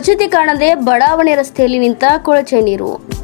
ವಜತೆ ಕಾಣದೆ ಬಡಾವಣೆ ರಸ್ತೆಯಲ್ಲಿ ನಿಂತ ಕೊಳಚೆ ನೀರು.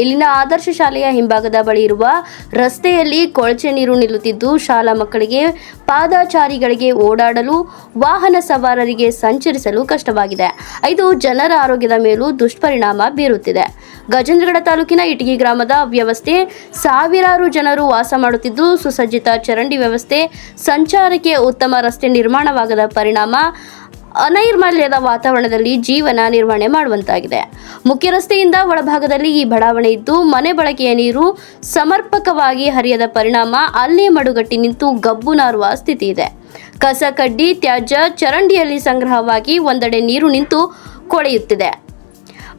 ಇಲ್ಲಿನ ಆದರ್ಶ ಶಾಲೆಯ ಹಿಂಭಾಗದ ಬಳಿ ಇರುವ ರಸ್ತೆಯಲ್ಲಿ ಕೊಳಚೆ ನೀರು ನಿಲ್ಲುತ್ತಿದ್ದು ಶಾಲಾ ಮಕ್ಕಳಿಗೆ ಪಾದಾಚಾರಿಗಳಿಗೆ ಓಡಾಡಲು, ವಾಹನ ಸವಾರರಿಗೆ ಸಂಚರಿಸಲು ಕಷ್ಟವಾಗಿದೆ. ಇದು ಜನರ ಆರೋಗ್ಯದ ಮೇಲೂ ದುಷ್ಪರಿಣಾಮ ಬೀರುತ್ತಿದೆ. ಗಜೇಂದ್ರಗಡ ತಾಲೂಕಿನ ಇಟಗಿ ಗ್ರಾಮದ ವ್ಯವಸ್ಥೆ, ಸಾವಿರಾರು ಜನರು ವಾಸ ಮಾಡುತ್ತಿದ್ದು ಸುಸಜ್ಜಿತ ಚರಂಡಿ ವ್ಯವಸ್ಥೆ, ಸಂಚಾರಕ್ಕೆ ಉತ್ತಮ ರಸ್ತೆ ನಿರ್ಮಾಣವಾಗದ ಪರಿಣಾಮ ಅನೈರ್ಮಲ್ಯದ ವಾತಾವರಣದಲ್ಲಿ ಜೀವನ ನಿರ್ವಹಣೆ ಮಾಡುವಂತಾಗಿದೆ. ಮುಖ್ಯ ರಸ್ತೆಯಿಂದ ಒಳಭಾಗದಲ್ಲಿ ಈ ಬಡಾವಣೆ ಇದ್ದು, ಮನೆ ಬಳಕೆಯ ನೀರು ಸಮರ್ಪಕವಾಗಿ ಹರಿಯದ ಪರಿಣಾಮ ಅಲ್ಲೇ ಮಡುಗಟ್ಟಿ ನಿಂತು ಗಬ್ಬು ನಾರುವ ಸ್ಥಿತಿ ಇದೆ. ಕಸ ಕಡ್ಡಿ, ತ್ಯಾಜ್ಯ, ಚರಂಡಿಯಲ್ಲಿ ಸಂಗ್ರಹವಾಗಿ ಒಂದೆಡೆ ನೀರು ನಿಂತು ಕೊಳೆಯುತ್ತಿದೆ.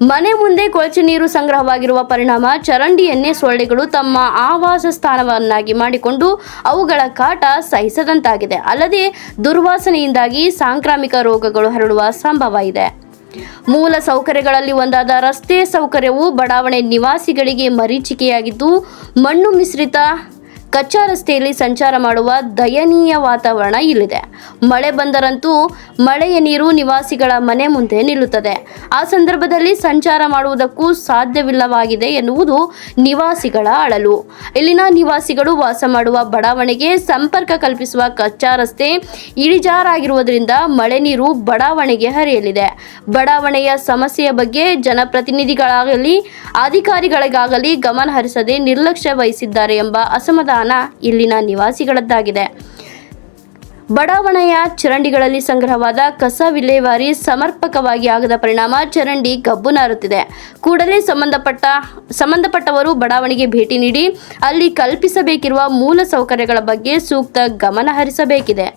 ಮನೆ ಮುಂದೆ ಕೊಳಚೆ ನೀರು ಸಂಗ್ರಹವಾಗಿರುವ ಪರಿಣಾಮ ಚರಂಡಿಯನ್ನೇ ಸೊಳ್ಳೆಗಳು ತಮ್ಮ ಆವಾಸ ಸ್ಥಾನವನ್ನಾಗಿ ಮಾಡಿಕೊಂಡು ಅವುಗಳ ಕಾಟ ಸಹಿಸದಂತಾಗಿದೆ. ಅಲ್ಲದೆ ದುರ್ವಾಸನೆಯಿಂದಾಗಿ ಸಾಂಕ್ರಾಮಿಕ ರೋಗಗಳು ಹರಡುವ ಸಂಭವ ಇದೆ. ಮೂಲ ಸೌಕರ್ಯಗಳಲ್ಲಿ ಒಂದಾದ ರಸ್ತೆ ಸೌಕರ್ಯವು ಬಡಾವಣೆ ನಿವಾಸಿಗಳಿಗೆ ಮರೀಚಿಕೆಯಾಗಿದ್ದು, ಮಣ್ಣು ಮಿಶ್ರಿತ ಕಚ್ಚಾ ರಸ್ತೆಯಲ್ಲಿ ಸಂಚಾರ ಮಾಡುವ ದಯನೀಯ ವಾತಾವರಣ ಇಲ್ಲಿದೆ. ಮಳೆ ಬಂದರಂತೂ ಮಳೆಯ ನೀರು ನಿವಾಸಿಗಳ ಮನೆ ಮುಂದೆ ನಿಲ್ಲುತ್ತದೆ. ಆ ಸಂದರ್ಭದಲ್ಲಿ ಸಂಚಾರ ಮಾಡುವುದಕ್ಕೂ ಸಾಧ್ಯವಿಲ್ಲವಾಗಿದೆ ಎನ್ನುವುದು ನಿವಾಸಿಗಳ ಅಳಲು. ಇಲ್ಲಿನ ನಿವಾಸಿಗಳು ವಾಸ ಮಾಡುವ ಬಡಾವಣೆಗೆ ಸಂಪರ್ಕ ಕಲ್ಪಿಸುವ ಕಚ್ಚಾ ರಸ್ತೆ ಇಳಿಜಾರಾಗಿರುವುದರಿಂದ ಮಳೆ ನೀರು ಬಡಾವಣೆಗೆ ಹರಿಯಲಿದೆ. ಬಡಾವಣೆಯ ಸಮಸ್ಯೆಯ ಬಗ್ಗೆ ಜನಪ್ರತಿನಿಧಿಗಳಾಗಲಿ, ಅಧಿಕಾರಿಗಳಿಗಾಗಲಿ ಗಮನ ಹರಿಸದೆ ನಿರ್ಲಕ್ಷ್ಯ ವಹಿಸಿದ್ದಾರೆ ಎಂಬ ಅಸಮಾಧಾನ ಇಲ್ಲಿನ ನಿವಾಸಿಗಳದ್ದಾಗಿದೆ. ಬಡಾವಣೆಯ ಚರಂಡಿಗಳಲ್ಲಿ ಸಂಗ್ರಹವಾದ ಕಸ ವಿಲೇವಾರಿ ಸಮರ್ಪಕವಾಗಿ ಆಗದ ಪರಿಣಾಮ ಚರಂಡಿ ಗಬ್ಬು ನಾರುತ್ತಿದೆ ಕೂಡಲೇ ಸಂಬಂಧಪಟ್ಟ, ಸಂಬಂಧಪಟ್ಟವರು ಬಡಾವಣೆಗೆ ಭೇಟಿ ನೀಡಿ ಅಲ್ಲಿ ಕಲ್ಪಿಸಬೇಕಿರುವ ಮೂಲ ಸೌಕರ್ಯಗಳ ಬಗ್ಗೆ ಸೂಕ್ತ ಗಮನ ಹರಿಸಬೇಕಿದೆ.